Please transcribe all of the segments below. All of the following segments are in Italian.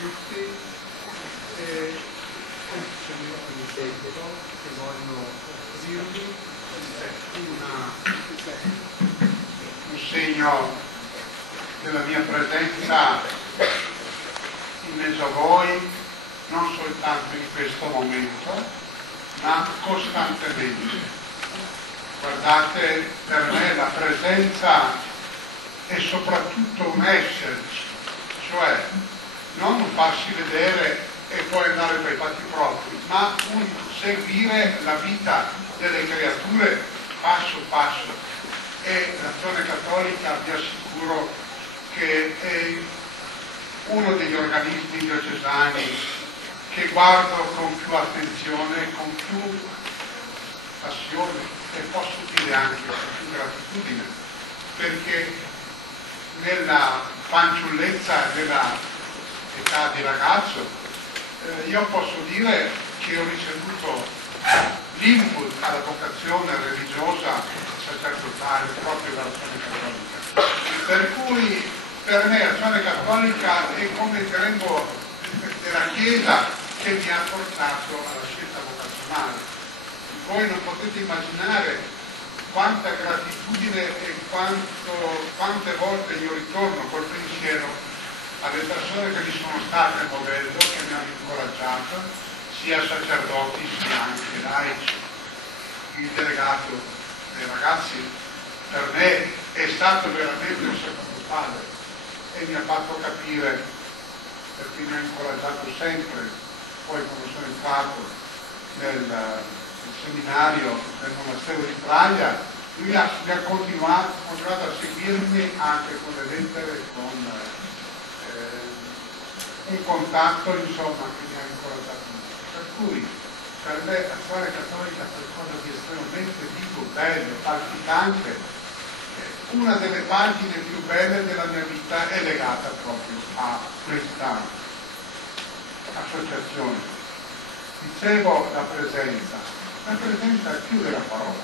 tutti e un tempo che voglio offrirvi un segno della mia presenza in mezzo a voi, non soltanto in questo momento, ma costantemente. Guardate, per me la presenza è soprattutto un esserci, cioè non un farsi vedere e poi andare per i fatti propri, ma un seguire la vita delle creature passo passo. E l'Azione Cattolica, vi assicuro, che è uno degli organismi diocesani che guardo con più attenzione, con più passione e posso dire anche con più gratitudine, perché nella fanciullezza dell'età di ragazzo io posso dire che ho ricevuto l'input alla vocazione religiosa sacerdotale proprio dall'Azione Cattolica, per cui per me l'Azione Cattolica è come il grembo della Chiesa che mi ha portato alla scelta vocazionale. Voi non potete immaginare quanta gratitudine e quante volte io ritorno col pensiero alle persone che mi sono state modello, che mi hanno incoraggiato, sia sacerdoti sia anche laici. Il delegato dei ragazzi per me è stato veramente un secondo padre e mi ha fatto capire, perché mi ha incoraggiato sempre. Poi quando sono entrato nel seminario del monastero di Traglia, lui ha continuato a seguirmi anche con le lettere, con un contatto, insomma, che mi ha incoraggiato molto. Per cui per me l'Azione Cattolica è qualcosa di estremamente vivo, bello, palpitante. Una delle pagine più belle della mia vita è legata proprio a questa associazione. Dicevo la presenza chiude la parola,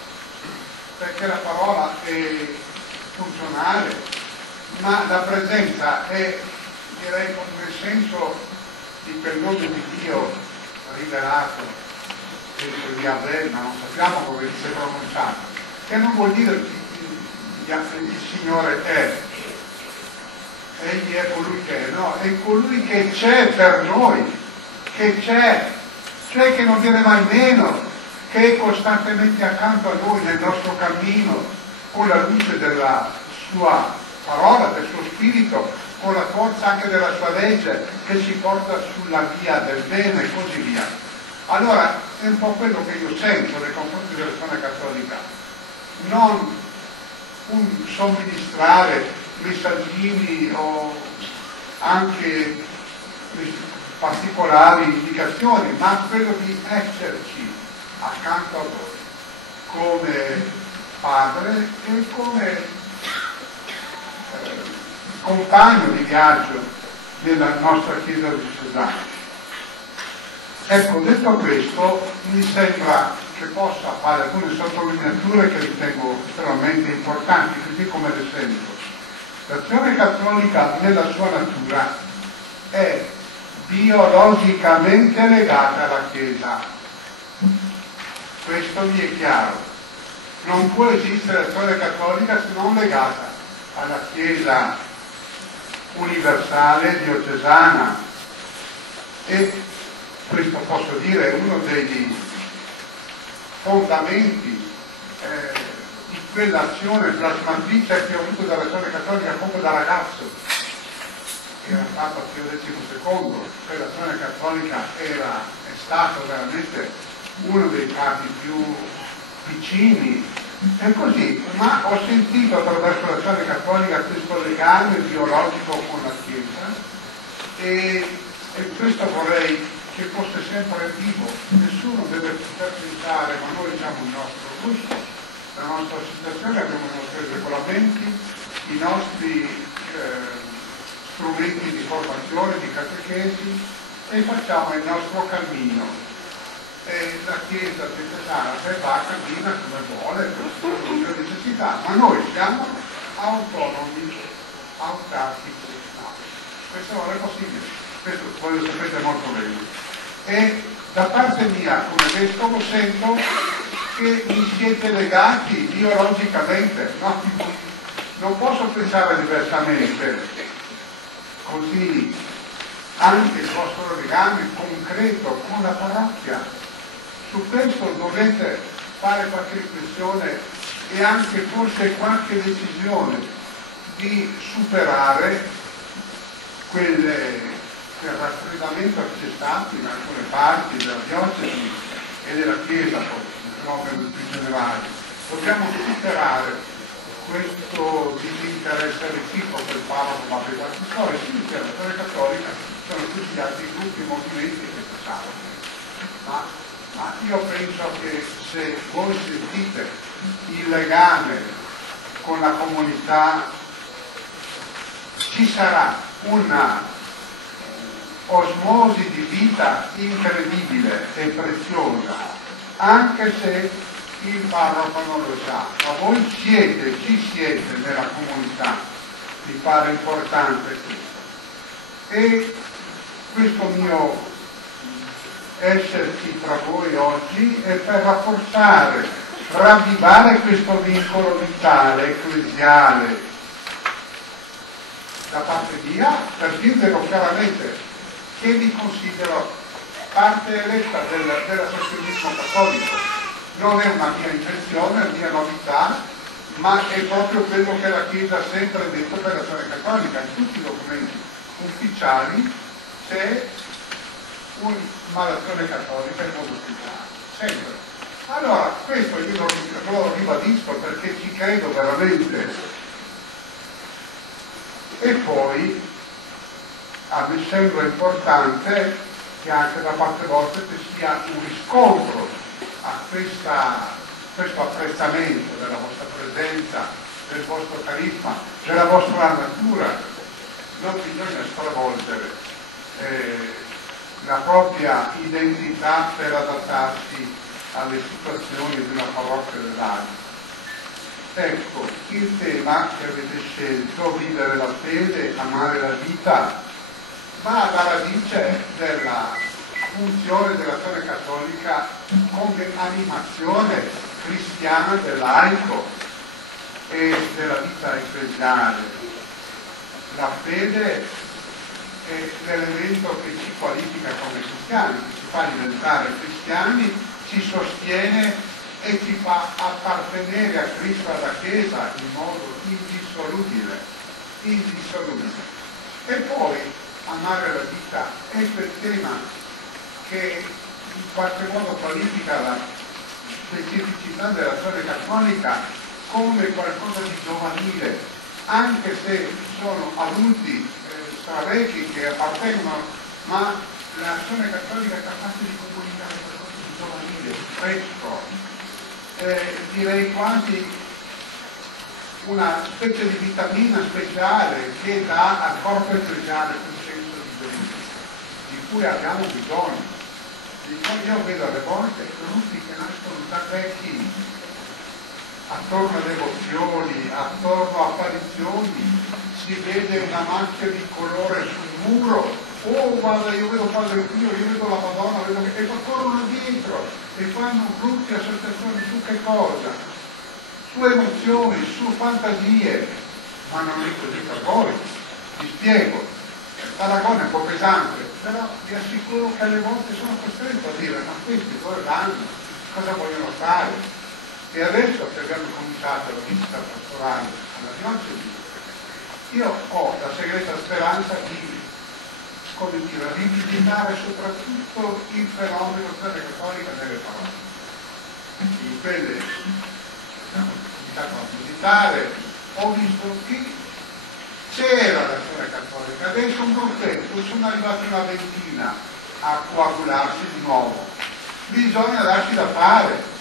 perché la parola è funzionale, ma la presenza è, direi, nel senso di quel nome di Dio rivelato, di Yahweh, ma non sappiamo come si è pronunciato, che non vuol dire il Signore è, egli è colui che è, no, è colui che c'è per noi, che c'è, cioè che non viene mai meno, che è costantemente accanto a noi nel nostro cammino, con la luce della sua parola, del suo spirito, con la forza anche della sua legge che ci porta sulla via del bene e così via. Allora è un po' quello che io sento nei confronti dell'Azione Cattolica, non un somministrare messaggini o anche particolari indicazioni, ma quello di esserci accanto a voi come padre e come compagno di viaggio della nostra Chiesa diocesana. Ecco, detto questo, mi sembra che possa fare alcune sottolineature che ritengo estremamente importanti, così come le sento. L'Azione Cattolica nella sua natura è biologicamente legata alla Chiesa. Questo mi è chiaro. Non può esistere l'Azione Cattolica se non legata alla Chiesa universale, diocesana, e questo posso dire è uno degli fondamenti di quell'azione plasmatrice che ho avuto dall'Azione Cattolica proprio da ragazzo, che era stato a Pio XII, quell'Azione Cattolica è stato veramente uno dei capi più vicini, e così, ma ho sentito attraverso l'Azione Cattolica questo legame biologico con la Chiesa e questo vorrei che fosse sempre vivo. Nessuno deve poter pensare, ma noi siamo il nostro gusto, la nostra associazione, abbiamo i nostri regolamenti, i nostri strumenti di formazione, di catechesi, e facciamo il nostro cammino. E la Chiesa diocesana va, cammina come vuole, per le sue necessità, ma noi siamo autonomi, autarchici. No, questo non è possibile. questo voi lo sapete molto bene. E da parte mia, come vescovo, sento che mi siete legati biologicamente, no? Non posso pensare diversamente. Così anche il vostro legame concreto con la parrocchia. Su questo dovete fare qualche riflessione e anche forse qualche decisione di superare quel raffreddamento che c'è stato in alcune parti della diocesi e della Chiesa, poi fenomeni più generali. Dobbiamo superare questo disinteresse reciproco del parroco, ma per la storia, sì, la storia cattolica sono tutti gli altri gruppi e movimenti che facciamo. Ma io penso che se voi sentite il legame con la comunità, ci sarà una osmosi di vita incredibile e preziosa, anche se il parroco non lo sa, ma voi ci siete nella comunità, mi pare importante questo. E questo mio esserci tra voi oggi è per rafforzare, ravvivare questo vincolo vitale, ecclesiale, da parte mia, per dirvelo chiaramente, che mi considero parte eletta dell'associazionismo cattolico. Non è una mia invenzione, è una mia novità, ma è proprio quello che la Chiesa ha sempre detto per l'azione cattolica. In tutti i documenti ufficiali c'è un'azione cattolica in modo ufficiale, sempre. Allora, questo io lo ribadisco perché ci credo veramente. E poi a me sembra importante che anche da parte vostra ci sia un riscontro a questo apprezzamento della vostra presenza, del vostro carisma, della vostra natura. Non bisogna stravolgere la propria identità per adattarsi alle situazioni di una parrocchia dell'altra. Ecco, il tema che avete scelto, vivere la fede, amare la vita, va alla radice della funzione dell'azione cattolica come animazione cristiana del laico e della vita ecclesiale. La fede è l'elemento che ci qualifica come cristiani, che ci fa diventare cristiani, ci sostiene e ci fa appartenere a Cristo e alla Chiesa in modo indissolubile. E poi amare la vita è quel tema che in qualche modo qualifica la specificità dell'azione cattolica come qualcosa di giovanile, anche se sono adulti stravecchi che appartengono, ma l'azione cattolica è capace di comunicare qualcosa di giovanile, fresco, direi quasi una specie di vitamina speciale che dà al corpo ecclesiale quel senso di gioventù di cui abbiamo bisogno. Io vedo alle volte gruppi che nascono da vecchi, attorno a devozioni, attorno a apparizioni, si vede una macchia di colore sul muro, oh guarda io vedo Padre Pio, io vedo la Madonna, e corrono dietro e fanno gruppi, associazioni su che cosa? Su emozioni, su fantasie, ma non è così per voi, vi spiego, il paragone è un po' pesante, però vi assicuro che alle volte sono costretto a dire ma questi dove vanno? Cosa vogliono fare? E adesso che abbiamo cominciato la visita pastorale alla diocesi, io ho la segreta speranza di rivisitare soprattutto il fenomeno della cattolica nelle parole. In quelle abbiamo cominciato a visitare, ho visto che c'era l'azione cattolica, adesso un gruppetto, sono arrivati una ventina a coagularsi di nuovo. Bisogna darci da fare,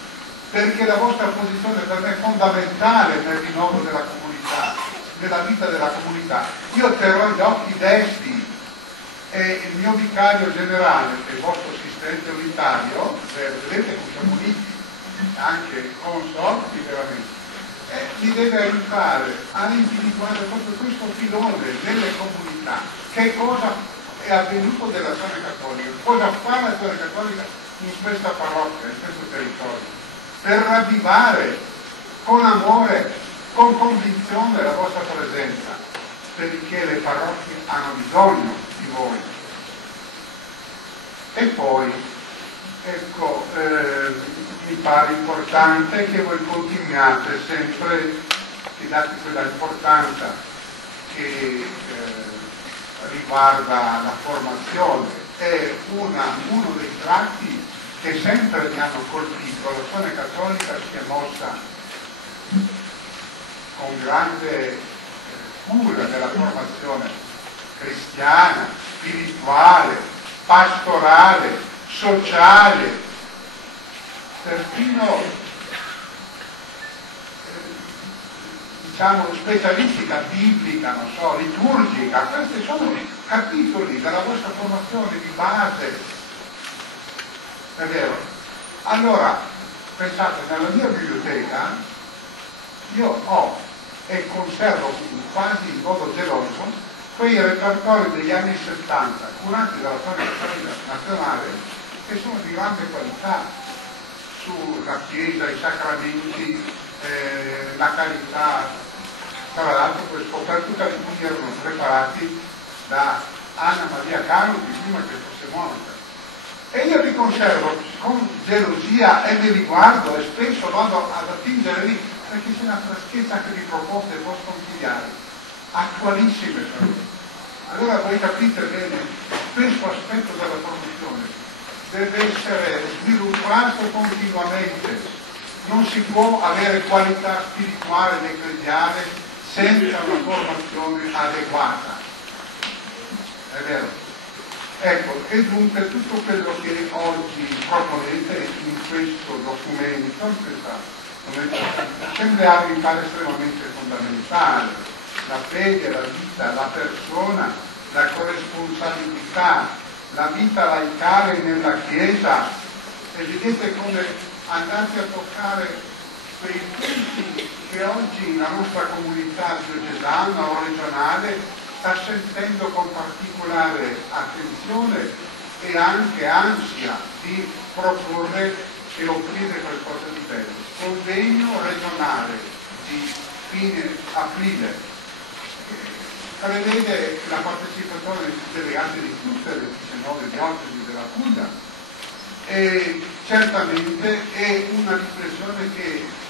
perché la vostra posizione per me è fondamentale nel rinnovo della comunità, nella vita della comunità. Io terrò gli occhi desti e il mio vicario generale, che è il vostro assistente unitario, vedete come siamo uniti, anche consorti veramente, vi deve aiutare a individuare proprio questo filone nelle comunità. Che cosa è avvenuto dell'azione cattolica. Cosa fa l'azione cattolica in questa parrocchia, in questo territorio? Per ravvivare con amore, con convinzione la vostra presenza, perché le parrocchie hanno bisogno di voi. E poi, ecco, mi pare importante che voi continuiate sempre, che date quella importanza che riguarda la formazione. È uno dei tratti che sempre mi hanno colpito. L'azione cattolica si è mossa con grande cura della formazione cristiana, spirituale, pastorale, sociale, perfino diciamo specialistica, biblica, non so, liturgica. Questi sono capitoli della vostra formazione di base, è vero? Allora, pensate, nella mia biblioteca io ho e conservo quasi in modo geloso quei repertori degli anni 70 curati dalla storia nazionale, che sono di grande qualità, sulla Chiesa, i sacramenti, la carità. Tra l'altro ho scoperto che alcuni erano preparati da Anna Maria Canuti prima che fosse monaca. E io li conservo con gelosia e mi riguardo e spesso vado ad attingere lì, perché c'è una freschezza anche di proposte post-conciliari, attualissime per me. Allora voi capite bene, questo aspetto della formazione deve essere sviluppato continuamente, non si può avere qualità spirituale ed ecclesiale senza una formazione adeguata, è vero? Ecco, e dunque tutto quello che oggi proponete in questo documento, sembra mi pare estremamente fondamentale: la fede, la vita, la persona, la corresponsabilità, la vita laicale nella Chiesa. E vedete come andate a toccare quei punti che oggi la nostra comunità diocesana o regionale sta sentendo con particolare attenzione e anche ansia di proporre e offrire qualcosa di bello. Convegno regionale di fine aprile prevede la partecipazione di delegati di tutte le 19 diocesi della Puglia e certamente è una riflessione che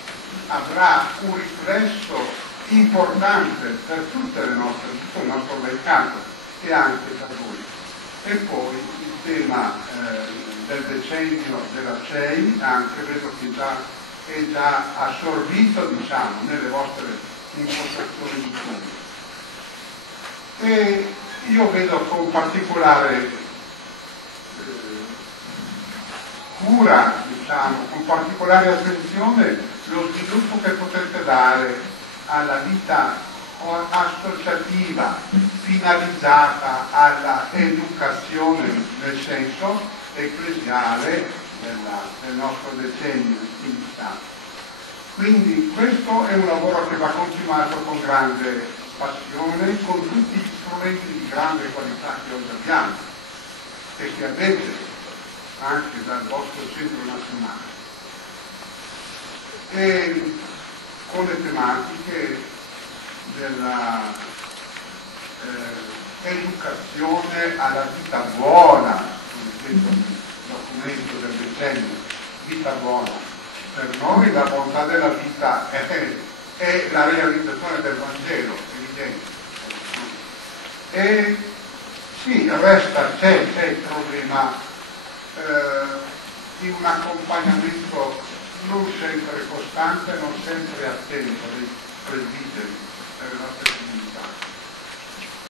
avrà un riflesso importante per tutto il nostro mercato e anche per voi. E poi il tema del decennio della CEI, anche vedo che è già assorbito, diciamo, nelle vostre impostazioni di studio. E io vedo con particolare cura, diciamo, con particolare attenzione lo sviluppo che potete dare alla vita associativa finalizzata alla educazione nel senso ecclesiale del nostro decennio in Stato. Quindi questo è un lavoro che va continuato con grande passione, con tutti gli strumenti di grande qualità che oggi abbiamo e che avete anche dal vostro centro nazionale, e con le tematiche della educazione alla vita buona, come detto nel documento del decennio, vita buona. Per noi la bontà della vita è la realizzazione del Vangelo, evidente. E sì, c'è il problema di un accompagnamento non sempre costante, non sempre attento dei presbiteri per le nostre comunità.